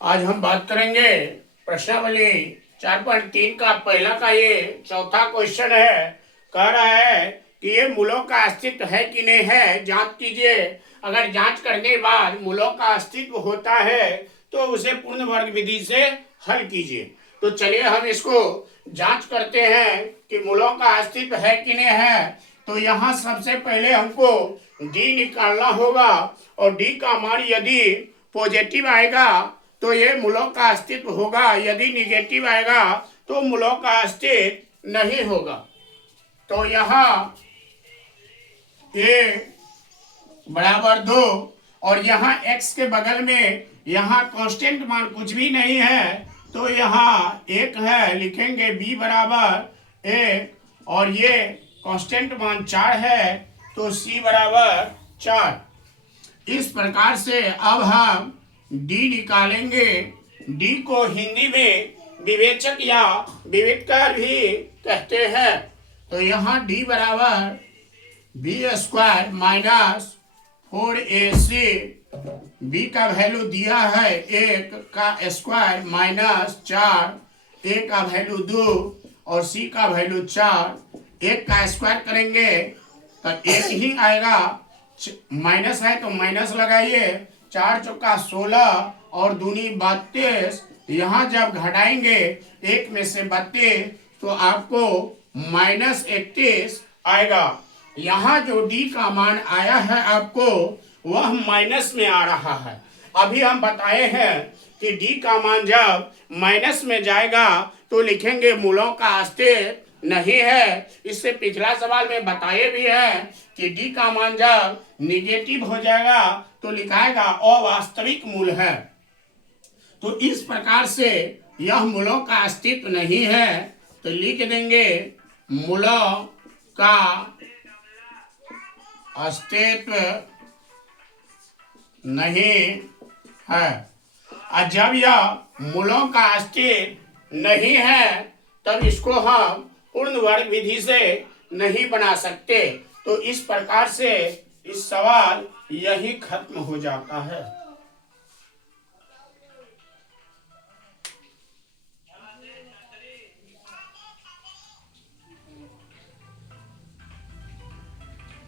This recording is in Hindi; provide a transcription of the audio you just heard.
आज हम बात करेंगे प्रश्नावली 4.3 का पहला का ये चौथा क्वेश्चन है। कह रहा है कि ये मूलों का अस्तित्व है कि नहीं है, जांच कीजिए। अगर जांच करने के बाद मूलों का अस्तित्व होता है तो उसे पूर्ण वर्ग विधि से हल कीजिए। तो चलिए हम इसको जांच करते हैं कि मूलों का अस्तित्व है कि नहीं है। तो यहाँ सबसे पहले हमको डी निकालना होगा और डी का मान यदि पॉजिटिव आएगा तो ये मूलों का अस्तित्व होगा, यदि निगेटिव आएगा तो मूलों का अस्तित्व नहीं होगा। तो यहाँ ए बराबर 2 और यहाँ x के बगल में यहाँ कांस्टेंट मान कुछ भी नहीं है तो यहाँ 1 है, लिखेंगे b बराबर 1 और ये कांस्टेंट मान 4 है तो c बराबर 4। इस प्रकार से अब हम d निकालेंगे। d को हिंदी में विवेचक या विविधकर भी कहते हैं। तो यहाँ d बराबर B square minus 4ac, b का वैल्यू दिया है 1 का स्क्वायर माइनस 4, a का वैल्यू 2 और c का वैल्यू 4। 1 का स्क्वायर करेंगे तो 1 ही आएगा, माइनस है तो माइनस लगाइए, 4 चौका 16 और दूनी 32। यहाँ जब घटाएंगे 1 में से 32 तो आपको -31 आएगा। यहाँ जो डी का मान आया है आपको वह माइनस में आ रहा है। अभी हम बताए हैं कि डी का मान जब माइनस में जाएगा तो लिखेंगे मूलों का अस्तित्व नहीं है। इससे पिछला सवाल में बताए भी है कि डी का मान जब निगेटिव हो जाएगा तो लिखाएगा अवास्तविक मूल है। तो इस प्रकार से यह मूलों का अस्तित्व नहीं है तो लिख देंगे मूलों का अस्तित्व नहीं है। और जब यह मूलों का अस्तित्व नहीं है तब इसको हम पूर्ण वर्ग विधि से नहीं बना सकते। तो इस प्रकार से इस सवाल यही खत्म हो जाता है।